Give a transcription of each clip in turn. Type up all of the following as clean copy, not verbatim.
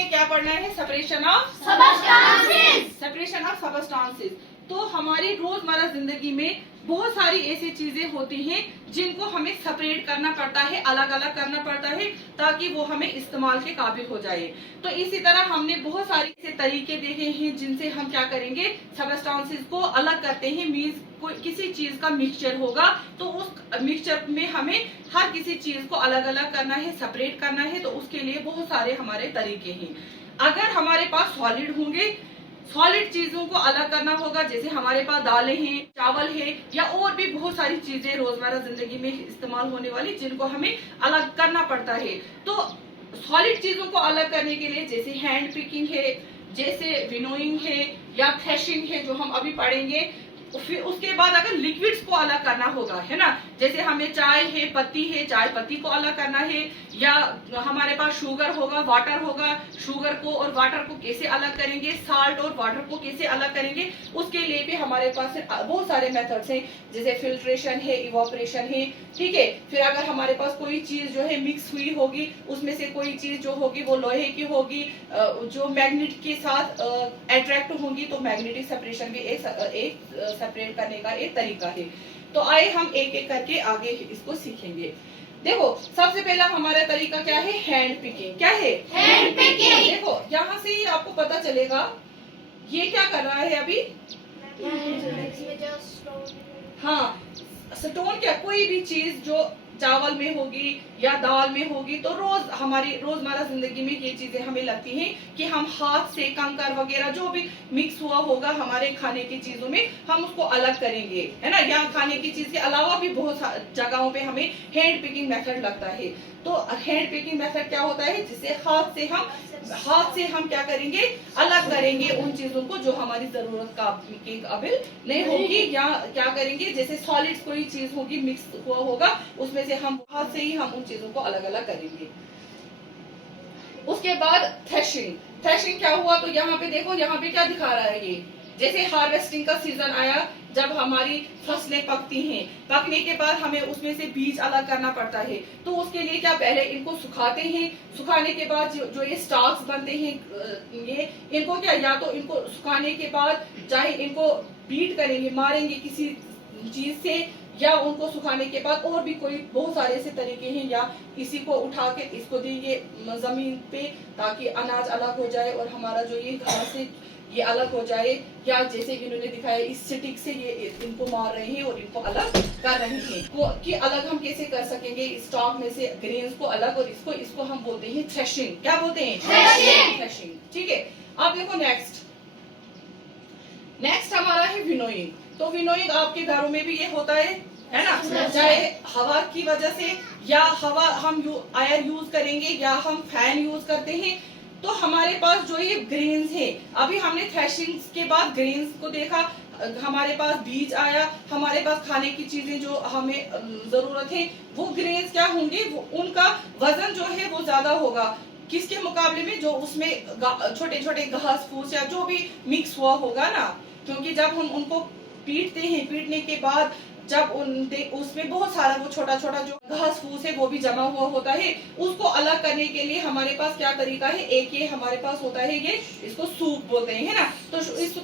हमें क्या पढ़ना है? Separation of substances. तो हमारी रोजमर्रा जिंदगी में बहुत सारी ऐसी चीजें होती हैं जिनको हमें सेपरेट करना पड़ता है, अलग अलग करना पड़ता है ताकि वो हमें इस्तेमाल के काबिल हो जाए। तो इसी तरह हमने बहुत सारे ऐसे तरीके देखे हैं जिनसे हम क्या करेंगे, सबस्टांसेस को अलग करते हैं। मींस कोई किसी चीज का मिक्सचर होगा तो उस मिक्सचर में हमें हर किसी चीज को अलग अलग करना है, सेपरेट करना है। तो उसके लिए बहुत सारे हमारे तरीके हैं। अगर हमारे पास सॉलिड होंगे, सॉलिड चीजों को अलग करना होगा, जैसे हमारे पास दालें हैं, चावल है, या और भी बहुत सारी चीजें रोजमर्रा जिंदगी में इस्तेमाल होने वाली जिनको हमें अलग करना पड़ता है। तो सॉलिड चीजों को अलग करने के लिए जैसे हैंड पिकिंग है, जैसे विनोइंग है या थ्रेशिंग है जो हम अभी पढ़ेंगे। फिर उसके बाद अगर लिक्विड्स को अलग करना होगा, है ना, जैसे हमें चाय है, पत्ती है, चाय पत्ती को अलग करना है, या हमारे पास शुगर होगा, वाटर होगा, शुगर को और वाटर को कैसे अलग करेंगे, साल्ट और वाटर को कैसे अलग करेंगे, उसके लिए भी हमारे पास बहुत सारे मेथड्स हैं, जैसे फिल्ट्रेशन है, इवोपरेशन है, ठीक है। फिर अगर हमारे पास कोई चीज जो है मिक्स हुई होगी, उसमें से कोई चीज जो होगी वो लोहे की होगी, जो मैग्नेट के साथ अट्रैक्ट होंगी, तो मैग्नेटिक सेपरेशन भी एक सेपरेट करने का एक तरीका है। तो आइए हम एक एक करके आगे इसको सीखेंगे। देखो, सबसे पहला हमारा तरीका क्या है? Hand picking. क्या है? Hand picking. देखो, यहाँ से ही आपको पता चलेगा ये क्या कर रहा है अभी। हाँ, स्टोन क्या, कोई भी चीज जो चावल में होगी या दाल में होगी, तो हमारी रोजमर्रा जिंदगी में ये चीजें हमें लगती हैं कि हम हाथ से कंकर वगैरह जो भी मिक्स हुआ होगा हमारे खाने की चीजों में, हम उसको अलग करेंगे, है ना। यहाँ खाने की चीज के अलावा भी बहुत जगहों पे हमें हैंड पिकिंग मेथड लगता है। तो हैंड पिकिंग मेथड क्या होता है? जिससे हाथ से हम क्या करेंगे, अलग करेंगे उन चीजों को जो हमारी जरूरत के काबिल नहीं होगी, या क्या करेंगे, जैसे सॉलिड्स कोई चीज होगी, मिक्स हुआ होगा, उसमें से हम हाथ से ही हम उन चीजों को अलग अलग करेंगे। उसके बाद थ्रेशिंग क्या हुआ? तो यहाँ पे देखो, यहाँ पे क्या दिखा रहा है ये, जैसे हार्वेस्टिंग का सीजन आया, जब हमारी फसलें पकती हैं, पकने के बाद हमें उसमें से बीज अलग करना पड़ता है। तो उसके लिए क्या, पहले इनको सुखाते हैं, सुखाने के बाद जो ये स्टॉक्स बनते हैं, ये इनको क्या, या तो इनको सुखाने के बाद चाहे इनको बीट करेंगे, मारेंगे किसी चीज से, या उनको सुखाने के बाद और भी कोई बहुत सारे ऐसे तरीके हैं, या किसी को उठा के इसको देंगे जमीन पे ताकि अनाज अलग हो जाए और हमारा जो ये घास है ये अलग हो जाए, या जैसे इन्होंने दिखाया इस स्टिक से ये इनको मार रहे हैं और इनको अलग कर रहे हैं। कि अलग हम कैसे कर सकेंगे, स्टॉक में से ग्रेन्स को अलग, और इसको हम बोलते हैं थ्रेशिंग। क्या बोलते हैं? थ्रेशिंग। ठीक है। अब देखो नेक्स्ट हमारा है विनोइंग। तो विनोइंग आपके घरों में भी ये होता है ना, चाहे हवा की वजह से, या हवा हम एयर यूज करेंगे या हम फैन यूज करते हैं। तो हमारे पास जो ये ग्रेन्स है, अभी हमने थ्रेशिंग के बाद ग्रेन्स को देखा, हमारे पास बीज आया, हमारे पास खाने की चीजें जो हमें जरूरत है, वो ग्रेन्स क्या होंगे, वो उनका वजन जो है वो ज्यादा होगा किसके मुकाबले में, जो उसमें छोटे छोटे घास फूस या जो भी मिक्स हुआ होगा ना। क्योंकि जब हम उनको पीटते हैं, पीटने के बाद जब उसमें बहुत सारा वो छोटा छोटा जो घास फूस है वो भी जमा हुआ होता है, उसको अलग करने के लिए हमारे पास क्या तरीका है, एक ये हमारे पास होता है, ये इसको सूप बोलते हैं, है ना। तो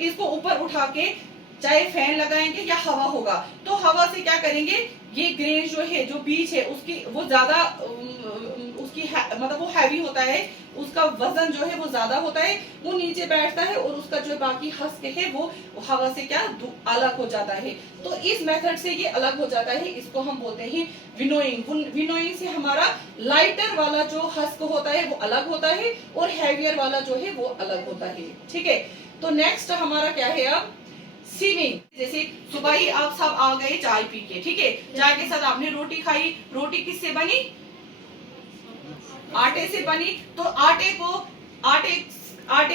इसको ऊपर उठा के चाहे फैन लगाएंगे या हवा होगा, तो हवा से क्या करेंगे, ये ग्रेन जो है, जो बीज है, उसकी वो ज्यादा मतलब वो हैवी होता है, उसका वजन जो है वो ज्यादा होता है, वो नीचे बैठता है और उसका जो बाकी हस्क है वो हवा से क्या अलग हो जाता है। तो इस मेथड से ये अलग हो जाता है, इसको हम बोलते हैं विनोइंग। विनोइंग से हमारा लाइटर वाला जो हस्क होता है वो अलग होता है और हैवियर वाला जो है वो अलग होता है। ठीक है। तो नेक्स्ट हमारा क्या है अब, सीविंग। जैसे सुबह ही आप सब आ गए चाय पी के, ठीक है, चाय के साथ आपने रोटी खाई, रोटी किससे बनी, आटे से बनी। तो आटे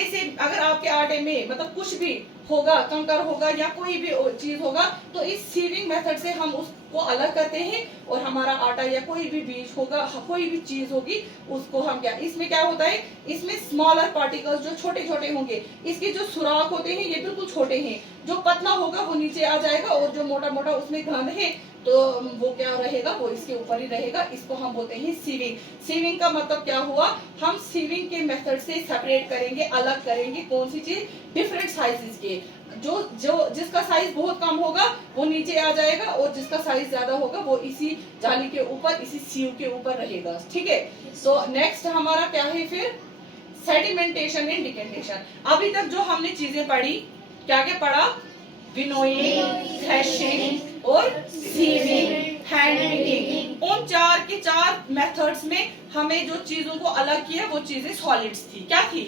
से अगर आपके आटे में मतलब कुछ भी होगा, कंकर होगा या कोई भी चीज होगा, तो इस सीविंग मेथड से हम को अलग करते हैं और हमारा आटा या कोई भी बीज होगा, कोई भी चीज होगी, उसको हम क्या, इसमें क्या होता है, इसमें स्मॉलर पार्टिकल्स जो छोटे छोटे होंगे, इसके जो सुराख होते हैं ये बिल्कुल छोटे हैं, जो पतला होगा वो नीचे आ जाएगा और जो मोटा मोटा उसमें घन है तो वो क्या रहेगा, वो इसके ऊपर ही रहेगा। इसको हम बोलते हैं सीविंग। सीविंग का मतलब क्या हुआ, हम सीविंग के मेथड से सेपरेट करेंगे, अलग करेंगे कौन सी चीज, डिफरेंट साइजेस के, जो जो जिसका साइज बहुत कम होगा वो नीचे आ जाएगा और जिसका साइज ज्यादा होगा वो इसी जाली के ऊपर, इसी सीव के ऊपर रहेगा। ठीक है, तो नेक्स्ट हमारा क्या है फिर, सेडिमेंटेशन एंड डिकेंटेशन। अभी तक जो हमने चीजें पढ़ी, क्या क्या पढ़ा, विनोइंग, थ्रेशिंग और सीविंग, हैंड पिकिंग। उन चार के चार मेथड्स में हमें जो चीजों को अलग किया वो चीजें सॉलिड्स थी। क्या थी,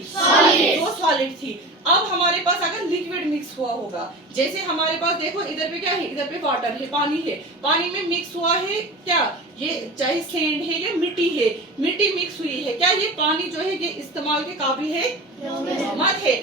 वो सॉलिड थी। अब हमारे पास अगर लिक्विड मिक्स हुआ होगा, जैसे हमारे पास देखो इधर पे क्या है, इधर पे वाटर है, पानी है, पानी में मिक्स हुआ है क्या, ये चाहे सैंड है या मिट्टी है, मिट्टी मिक्स हुई है, क्या ये पानी जो है ये इस्तेमाल के काबिल है, मत है।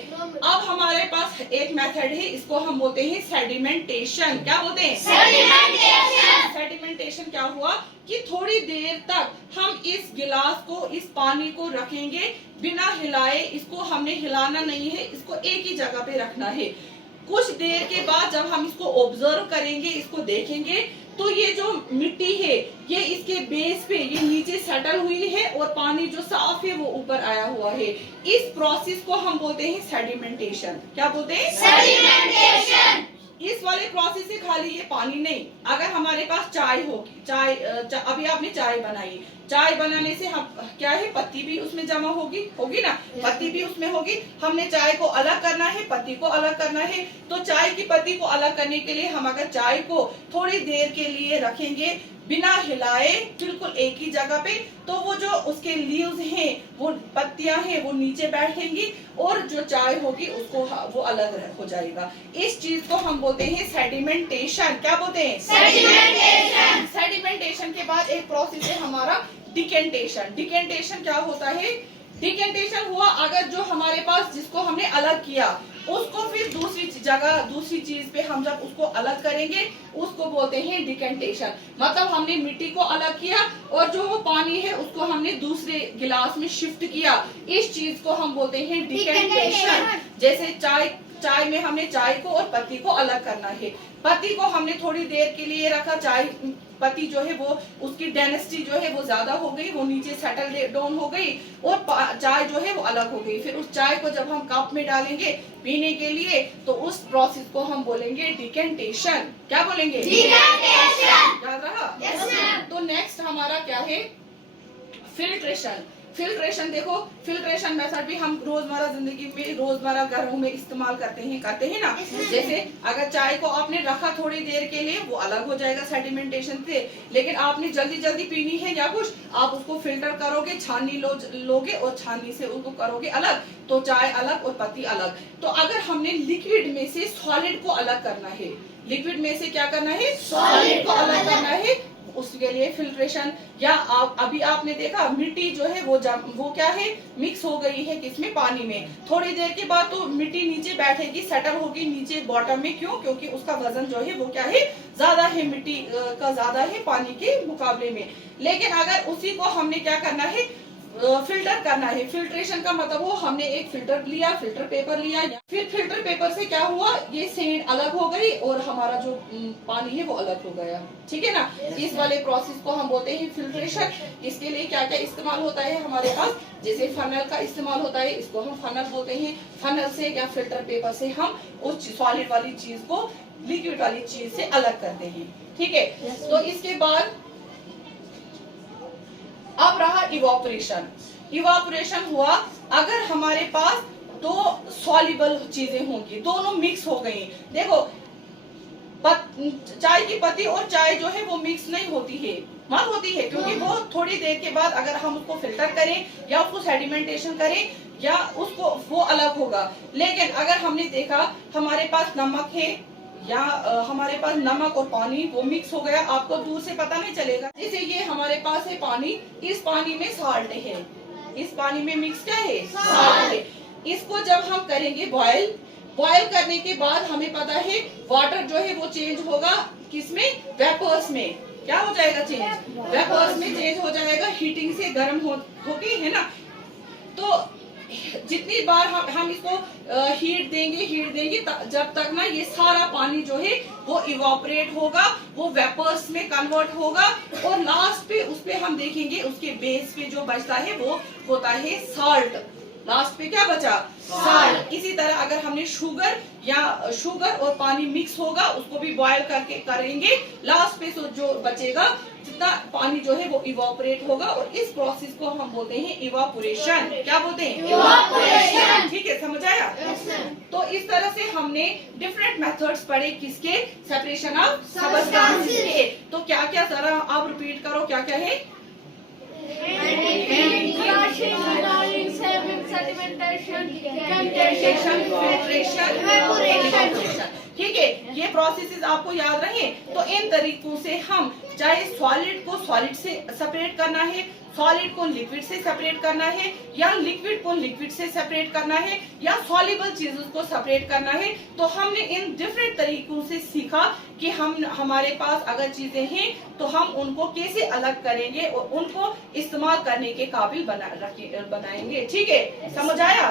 अब हमारे पास एक मेथड है, इसको हम बोलते हैं सेडिमेंटेशन। क्या बोलते हैं, सेडिमेंटेशन। सेडिमेंटेशन क्या हुआ कि थोड़ी देर तक हम इस गिलास को, इस पानी को रखेंगे बिना हिलाए, इसको हमने हिलाना नहीं है, इसको एक ही जगह पे रखना है। कुछ देर के बाद जब हम इसको ऑब्जर्व करेंगे, इसको देखेंगे, तो ये जो मिट्टी है ये इसके बेस पे ये नीचे सेटल हुई है और पानी जो साफ है वो ऊपर आया हुआ है। इस प्रोसेस को हम बोलते हैं सेडिमेंटेशन। क्या बोलते हैं, सेडिमेंटेशन। इस वाले प्रोसेस से खाली ये पानी नहीं, अगर हमारे पास चाय होगी, अभी आपने चाय बनाई, चाय बनाने से हम क्या है, पत्ती भी उसमें जमा होगी ना, पत्ती भी उसमें होगी। हमने चाय को अलग करना है, पत्ती को अलग करना है, तो चाय की पत्ती को अलग करने के लिए हम अगर चाय को थोड़ी देर के लिए रखेंगे बिना हिलाए बिल्कुल एक ही जगह पे, तो वो जो उसके लीव्स हैं, वो पत्तियां हैं, वो नीचे बैठेंगी और जो चाय होगी उसको वो अलग हो जाएगा। इस चीज को हम बोलते हैं सेडिमेंटेशन। क्या बोलते हैं, सेडिमेंटेशन। सेडिमेंटेशन के बाद एक प्रोसेस है हमारा डिकेंटेशन। डिकेंटेशन क्या होता है, डिकेंटेशन हुआ अगर जो हमारे पास जिसको हमने अलग किया उसको फिर दूसरी जगह, दूसरी चीज पे हम जब उसको अलग करेंगे उसको बोलते हैं डिकेंटेशन। मतलब हमने मिट्टी को अलग किया और जो वो पानी है उसको हमने दूसरे गिलास में शिफ्ट किया, इस चीज को हम बोलते हैं डिकेंटेशन। जैसे चाय में हमने चाय को और पत्ती को अलग करना है, पत्ती को हमने थोड़ी देर के लिए रखा, चाय पत्ती जो है वो उसकी डेंसिटी जो है वो ज्यादा हो गई, वो नीचे सेटल डाउन हो गई और चाय जो है वो अलग हो गई। फिर उस चाय को जब हम कप में डालेंगे पीने के लिए तो उस प्रोसेस को हम बोलेंगे डिकेंटेशन। क्या बोलेंगे, डिकेंटेशन। याद रहा? yes, तो नेक्स्ट हमारा क्या है, फिल्ट्रेशन। फिल्ट्रेशन देखो, फिल्ट्रेशन मेथड भी हम रोजमर्रा जिंदगी में, रोजमर्रा घरों में इस्तेमाल करते हैं ना। जैसे अगर चाय को आपने रखा थोड़ी देर के लिए वो अलग हो जाएगा सेडिमेंटेशन से, लेकिन आपने जल्दी जल्दी पीनी है या कुछ, आप उसको फिल्टर करोगे, छाननी लोगे और छाननी से उसको करोगे अलग, तो चाय अलग और पत्ती अलग। तो अगर हमने लिक्विड में से सॉलिड को अलग करना है, लिक्विड में से क्या करना है, सॉलिड को अलग करना है, उसके लिए फिल्ट्रेशन। या अभी आपने देखा मिट्टी जो है वो क्या है, मिक्स हो गई है किसमें, पानी में। थोड़ी देर के बाद तो मिट्टी नीचे बैठेगी, सेटल होगी नीचे बॉटम में। क्यों, क्योंकि उसका वजन जो है वो क्या है, ज्यादा है, मिट्टी का ज्यादा है पानी के मुकाबले में। लेकिन अगर उसी को हमने क्या करना है, फिल्टर करना है। फिल्ट्रेशन का मतलब वो हमने एक फिल्टर लिया, फिल्टर पेपर लिया, फिर फिल्टर पेपर से क्या हुआ, ये सेंड अलग हो गई और हमारा जो पानी है वो अलग हो गया। ठीक है ना। इस वाले प्रोसेस को हम बोलते हैं फिल्ट्रेशन। इसके लिए क्या क्या इस्तेमाल होता है हमारे पास, जैसे फनल का इस्तेमाल होता है, इसको हम फनल बोलते हैं। फनल से या फिल्टर पेपर से हम उस सॉलिड वाली चीज को लिक्विड वाली चीज से अलग करते हैं। ठीक है। तो इसके बाद अब रहा इवापोरेशन। इवापोरेशन हुआ अगर हमारे पास दो सॉल्युबल चीजें होंगी, दोनों मिक्स हो गई। देखो चाय की पत्ती और चाय जो है वो मिक्स नहीं होती है, मत होती है, क्योंकि वो थोड़ी देर के बाद अगर हम उसको फिल्टर करें या उसको सेडिमेंटेशन करें या उसको, वो अलग होगा। लेकिन अगर हमने देखा हमारे पास नमक है या हमारे पास नमक और पानी वो मिक्स हो गया, आपको दूर से पता नहीं चलेगा। जैसे ये हमारे पास है पानी, इस पानी में साल्ट है, इस पानी में मिक्स क्या है, साल्ट है। इसको जब हम करेंगे बॉयल करने के बाद हमें पता है वाटर जो है वो चेंज होगा किसमें? वेपर्स में। क्या हो जाएगा चेंज? वेपर्स में चेंज हो जाएगा, हीटिंग से गर्म होके, है ना। तो जितनी बार हम इसको हीट देंगे जब तक ना ये सारा पानी जो है वो इवापोरेट होगा, वो वेपर्स में कन्वर्ट होगा, और लास्ट पे उस पे हम देखेंगे उसके बेस पे जो बचता है वो होता है सॉल्ट। लास्ट पे क्या बचा? सॉल्ट। इसी तरह अगर हमने शुगर और पानी मिक्स होगा, उसको भी बॉयल करके करेंगे, लास्ट पे जो बचेगा जितना पानी जो है वो इवापोरेट होगा, और इस प्रोसेस को हम बोलते हैं इवापोरेशन। क्या बोलते हैं? इवापोरेशन। ठीक है, समझ आया? तो इस तरह से हमने डिफरेंट मेथड्स पढ़े किसके? सेपरेशन ऑफ सब्सटेंसेस के। तो क्या क्या, जरा आप रिपीट करो, क्या क्या है? ठीक है, ये प्रोसेसेस आपको याद रहे। तो इन तरीकों से हम चाहे सॉलिड को सॉलिड से सेपरेट करना है, सॉलिड को लिक्विड से सेपरेट करना है, या लिक्विड को लिक्विड से सेपरेट करना है, या सॉल्युबल चीजों को सेपरेट करना है, तो हमने इन डिफरेंट तरीकों से सीखा कि हमारे पास अगर चीजें हैं तो हम उनको कैसे अलग करेंगे और उनको इस्तेमाल करने के काबिल बनाएंगे। ठीक है, समझ आया?